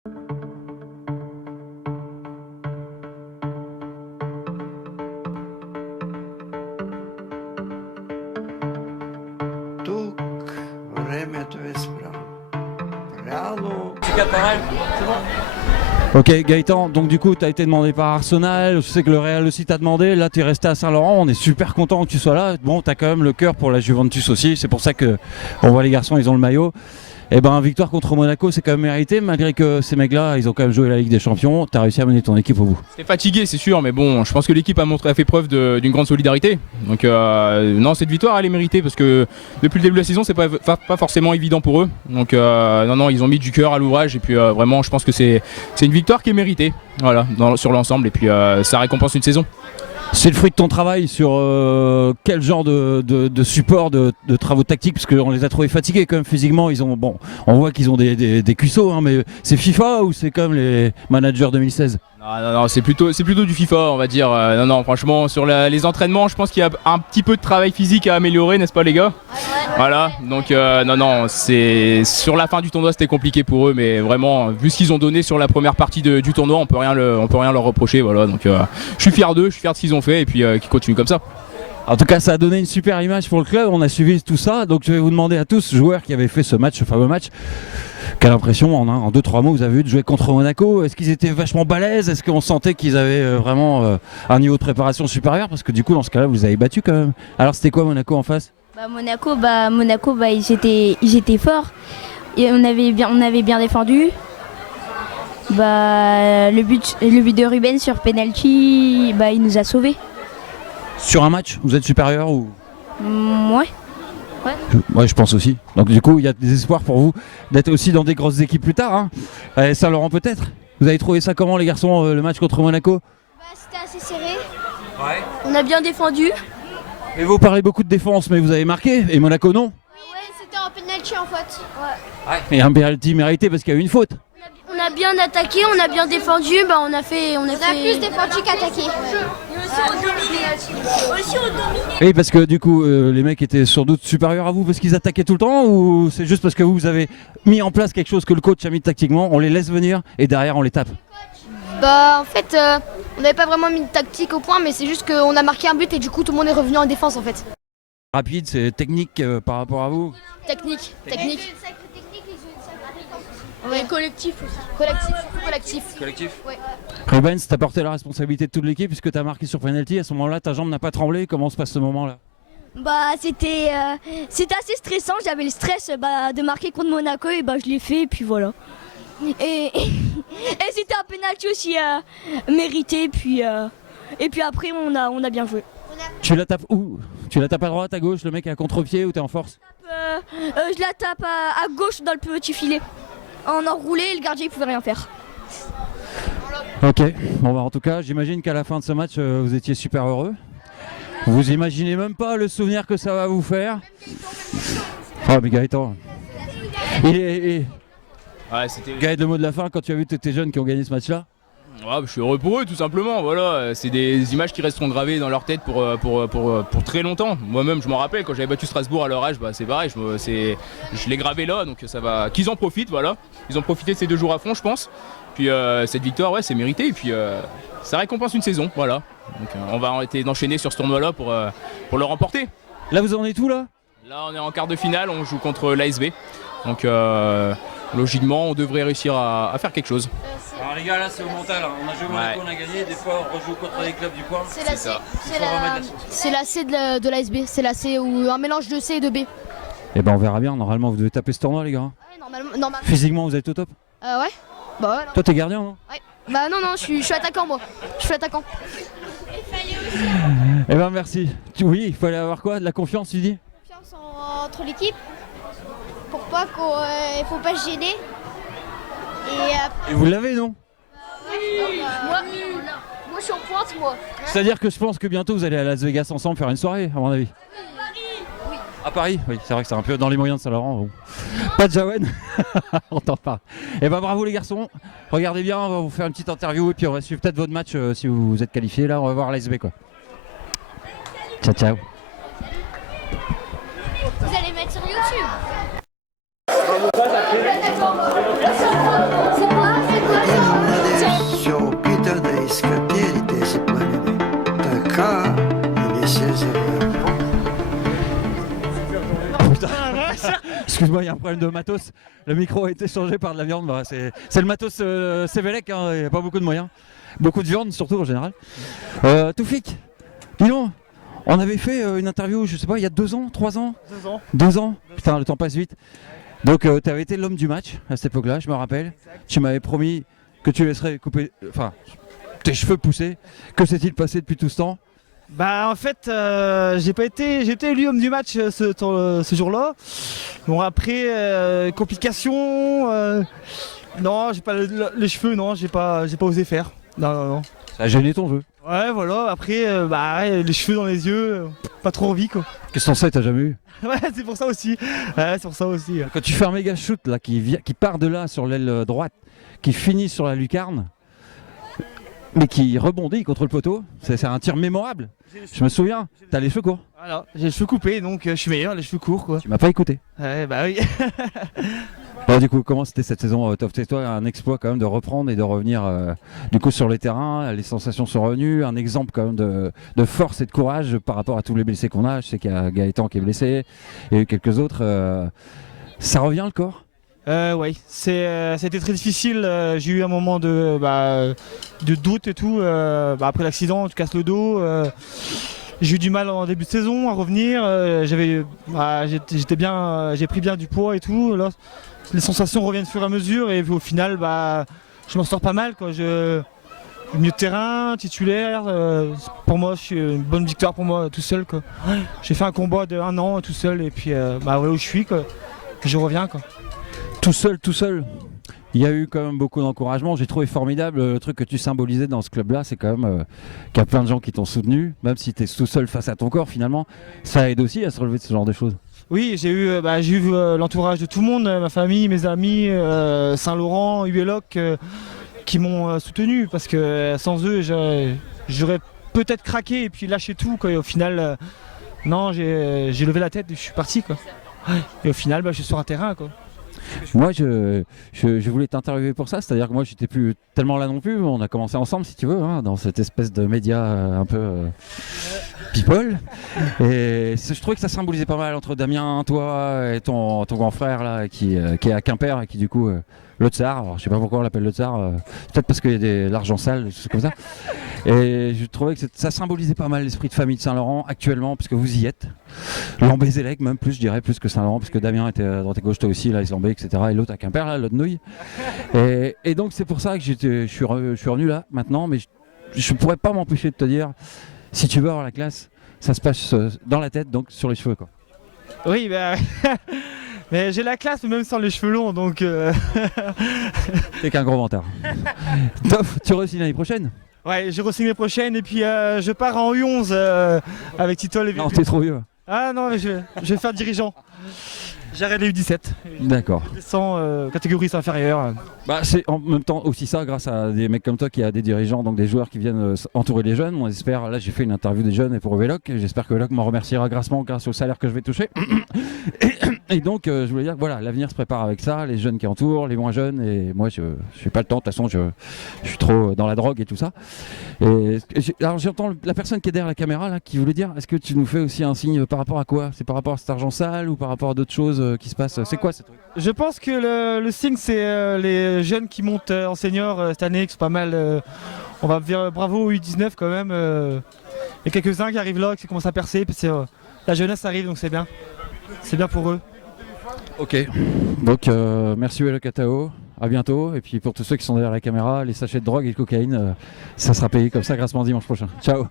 Тук времето е спрямо. Реално. C'est bon. Ok Gaëtan, donc du coup tu as été demandé par Arsenal, je sais que le Real aussi t'a demandé, là tu es resté à Saint-Laurent, on est super content que tu sois là, bon tu as quand même le cœur pour la Juventus aussi, c'est pour ça que on voit les garçons, ils ont le maillot. Et ben victoire contre Monaco c'est quand même mérité, malgré que ces mecs là ils ont quand même joué la Ligue des Champions, tu as réussi à mener ton équipe au bout. C'était fatigué, c'est sûr, mais bon, je pense que l'équipe a fait preuve d'une grande solidarité. Donc non, cette victoire elle est méritée parce que depuis le début de la saison c'est pas forcément évident pour eux. Donc non, ils ont mis du cœur à l'ouvrage et puis vraiment je pense que c'est une victoire qui est méritée, voilà, sur l'ensemble et puis ça récompense une saison. C'est le fruit de ton travail sur quel genre de support, de travaux tactiques, parce qu'on les a trouvés fatigués quand même physiquement, bon, on voit qu'ils ont des cuissots, hein, mais c'est FIFA ou c'est comme les managers 2016? Non, c'est plutôt du FIFA on va dire. Non, franchement sur les entraînements je pense qu'il y a un petit peu de travail physique à améliorer, n'est-ce pas les gars? Voilà, donc non, c'est sur la fin du tournoi c'était compliqué pour eux, mais vraiment vu ce qu'ils ont donné sur la première partie du tournoi on peut rien leur reprocher, voilà, donc je suis fier d'eux, je suis fier de ce qu'ils ont fait et puis qu'ils continuent comme ça. En tout cas ça a donné une super image pour le club, on a suivi tout ça, donc je vais vous demander à tous, joueurs qui avaient fait ce fameux match, quelle impression en 2-3 mots vous avez eu de jouer contre Monaco? Est-ce qu'ils étaient vachement balèzes? Est-ce qu'on sentait qu'ils avaient vraiment un niveau de préparation supérieur? Parce que du coup dans ce cas-là vous avez battu quand même. Alors c'était quoi Monaco en face? Monaco, ils étaient forts et on avait bien défendu. Le but de Ruben sur penalty, il nous a sauvés. Sur un match, vous êtes supérieur ou? Ouais. Ouais, je pense aussi. Donc du coup, il y a des espoirs pour vous d'être aussi dans des grosses équipes plus tard. Hein. Saint-Laurent peut-être. Vous avez trouvé ça comment les garçons, le match contre Monaco? C'était assez serré. Ouais. On a bien défendu. Mais vous parlez beaucoup de défense, mais vous avez marqué, et Monaco non? Ouais, c'était un penalty en fait. Ouais. Et un penalty mérité parce qu'il y a eu une faute. On a bien attaqué, on a bien défendu, on a plus défendu qu'attaqué. Oui, parce que du coup, les mecs étaient sans doute supérieurs à vous parce qu'ils attaquaient tout le temps, ou c'est juste parce que vous avez mis en place quelque chose que le coach a mis tactiquement, on les laisse venir et derrière on les tape? En fait, on n'avait pas vraiment mis de tactique au point, mais c'est juste qu'on a marqué un but et du coup tout le monde est revenu en défense en fait. Rapide, c'est technique par rapport à vous? Technique. Ouais, collectif aussi. Collectif. Ouais. Rubens, t'as porté la responsabilité de toute l'équipe puisque t'as marqué sur penalty. À ce moment-là, ta jambe n'a pas tremblé. Comment se passe ce moment-là? C'était assez stressant. J'avais le stress de marquer contre Monaco et je l'ai fait et puis voilà. Et c'était un penalty aussi mérité et puis après on a bien joué. Tu la tapes où? Tu la tapes à droite, à gauche, le mec est à contre-pied ou t'es en force? Je la tape à gauche dans le petit filet. En enroulé, le gardien il pouvait rien faire. Ok, bon en tout cas j'imagine qu'à la fin de ce match vous étiez super heureux. Vous imaginez même pas le souvenir que ça va vous faire. Oh mais Gaëtan. Ouais, c'était... Gaëtan, le mot de la fin quand tu as vu tous tes jeunes qui ont gagné ce match là? Je suis heureux pour eux tout simplement, voilà. C'est des images qui resteront gravées dans leur tête pour très longtemps. Moi-même je m'en rappelle quand j'avais battu Strasbourg à leur âge, c'est pareil, je l'ai gravé là, donc ça va. Qu'ils en profitent, voilà. Ils ont profité de ces 2 jours à fond je pense. Puis cette victoire c'est mérité et puis ça récompense une saison, voilà. Donc on va essayer d'enchaîner sur ce tournoi là pour le remporter. Là vous en êtes où là? Là on est en quart de finale, on joue contre l'ASB. Donc logiquement on devrait réussir à faire quelque chose. Alors les gars là c'est au mental, on a joué au Monaco, on a gagné, des fois on rejoue contre les clubs du coin. C'est la C de l'ASB, c'est la C ou un mélange de C et de B. Eh ben on verra bien, normalement vous devez taper ce tournoi les gars. Ouais, normalement. Physiquement vous êtes au top? Ouais. Non. Toi t'es gardien non? Ouais. Non, je suis attaquant moi. Je suis attaquant. Eh ben merci. Oui, il fallait avoir quoi? De la confiance tu dis? Confiance entre l'équipe. Pour pas qu'il faut pas se gêner. Et vous l'avez non? Moi je suis en pointe moi. C'est-à-dire que je pense que bientôt vous allez à Las Vegas ensemble faire une soirée à mon avis. Oui. À Paris? Oui, c'est vrai que c'est un peu dans les moyens de Saint-Laurent. Bon. Pas de Jawen. On t'en parle. Et ben bravo les garçons. Regardez bien, on va vous faire une petite interview et puis on va suivre peut-être votre match si vous êtes qualifiés. Là on va voir l'ASB quoi. Ciao. Vous allez mettre sur YouTube. C'est quoi? Excuse-moi, il y a un problème de matos. Le micro a été changé par de la viande. Bah, c'est le matos Sévélec, hein, il n'y a pas beaucoup de moyens. Beaucoup de viande, surtout en général. Toufik, dis donc, on avait fait une interview, je sais pas, il y a 2 ans, 3 ans 2 ans. 2 ans. Putain, le temps passe vite. Donc, tu avais été l'homme du match à cette époque-là, je me rappelle. Tu m'avais promis que tu laisserais couper, tes cheveux pousser. Que s'est-il passé depuis tout ce temps? Bah en fait j'ai été élu homme du match ce jour-là. Bon après complications, non j'ai pas les cheveux, non j'ai pas osé faire. Non. Ça a gêné ton jeu. Ouais voilà, après les cheveux dans les yeux, pas trop envie quoi. Qu'est-ce que t'en sais, t'as jamais eu? Ouais c'est pour ça aussi. Ouais c'est pour ça aussi. Quand tu fais un méga shoot là, qui part de là sur l'aile droite, qui finit sur la lucarne, mais qui rebondit contre le poteau, c'est un tir mémorable. Je me souviens, t'as les cheveux courts. Voilà, j'ai les cheveux coupés donc je suis meilleur, les cheveux courts quoi. Tu m'as pas écouté. Ouais bah oui. Alors, du coup, comment c'était cette saison Toff? C'est toi un exploit quand même de reprendre et de revenir du coup sur les terrains, les sensations sont revenues, un exemple quand même de force et de courage par rapport à tous les blessés qu'on a. Je sais qu'il y a Gaëtan qui est blessé, il y a eu quelques autres. Ça revient le corps? Oui, c'était très difficile. J'ai eu un moment de doute et tout. Après l'accident, tu casses le dos. J'ai eu du mal en début de saison à revenir. J'ai pris bien du poids et tout. Là, les sensations reviennent au fur et à mesure et au final, je m'en sors pas mal, quoi. Milieu de terrain, titulaire. Pour moi, c'est une bonne victoire pour moi tout seul, quoi. J'ai fait un combat de 1 an tout seul et puis voilà où je suis, quoi. Je reviens, quoi. Tout seul. Il y a eu quand même beaucoup d'encouragement. J'ai trouvé formidable le truc que tu symbolisais dans ce club-là, c'est quand même qu'il y a plein de gens qui t'ont soutenu, même si tu es tout seul face à ton corps finalement. Ça aide aussi à se relever de ce genre de choses. Oui, j'ai eu l'entourage de tout le monde, ma famille, mes amis, Saint-Laurent, UELOC, qui m'ont soutenu parce que sans eux, j'aurais peut-être craqué et puis lâché tout, quoi. Et au final, non, j'ai levé la tête et je suis parti, quoi. Et au final, je suis sur un terrain, quoi. Moi, je voulais t'interviewer pour ça, c'est-à-dire que moi, j'étais plus tellement là non plus. On a commencé ensemble, si tu veux, hein, dans cette espèce de média un peu people. Et je trouvais que ça symbolisait pas mal entre Damien, toi et ton grand frère là, qui est à Quimper et qui du coup le Tsar. Alors, je sais pas pourquoi on l'appelle le Tsar. Peut-être parce qu'il y a de l'argent sale, des choses comme ça. Et je trouvais que ça symbolisait pas mal l'esprit de famille de Saint-Laurent actuellement, puisque vous y êtes. Lambé-Zélec même plus, je dirais, plus que Saint-Laurent, puisque Damien était à droite et gauche, toi aussi, là, Islambé, etc. Et l'autre à Quimper, là, l'autre nouille. Et donc c'est pour ça que je suis revenu là maintenant, mais je pourrais pas m'empêcher de te dire, si tu veux avoir la classe, ça se passe dans la tête, donc sur les cheveux, quoi. Oui, mais j'ai la classe, même sans les cheveux longs, donc... T'es qu'un gros vantard. Toff, tu re-signes l'année prochaine? Ouais, j'ai re-signé l'année prochaine et puis je pars en U11 avec Titol et... Non, t'es trop vieux. Ah non, mais je vais faire dirigeant. J'arrête les U17. D'accord. Je descends catégorie inférieure. C'est en même temps aussi ça, grâce à des mecs comme toi qui a des dirigeants, donc des joueurs qui viennent entourer les jeunes. On espère, là j'ai fait une interview des jeunes et pour Véloc, j'espère que Véloc m'en remerciera grassement grâce au salaire que je vais toucher. Et donc je voulais dire que voilà, l'avenir se prépare avec ça, les jeunes qui entourent, les moins jeunes, et moi je n'ai pas le temps, de toute façon je suis trop dans la drogue et tout ça. Alors j'entends la personne qui est derrière la caméra là, qui voulait dire, est-ce que tu nous fais aussi un signe par rapport à quoi? C'est par rapport à cet argent sale ou par rapport à d'autres choses qui se passent? C'est quoi ce truc? Je pense que le signe c'est les jeunes qui montent en senior cette année, qui sont pas mal. On va vers bravo U19 quand même. Il y a quelques-uns qui arrivent là, qui commencent à percer, puis la jeunesse arrive, donc c'est bien. C'est bien pour eux. Ok, donc merci Véloc Atao, à bientôt. Et puis pour tous ceux qui sont derrière la caméra, les sachets de drogue et de cocaïne, ça sera payé comme ça grassement dimanche prochain. Ciao.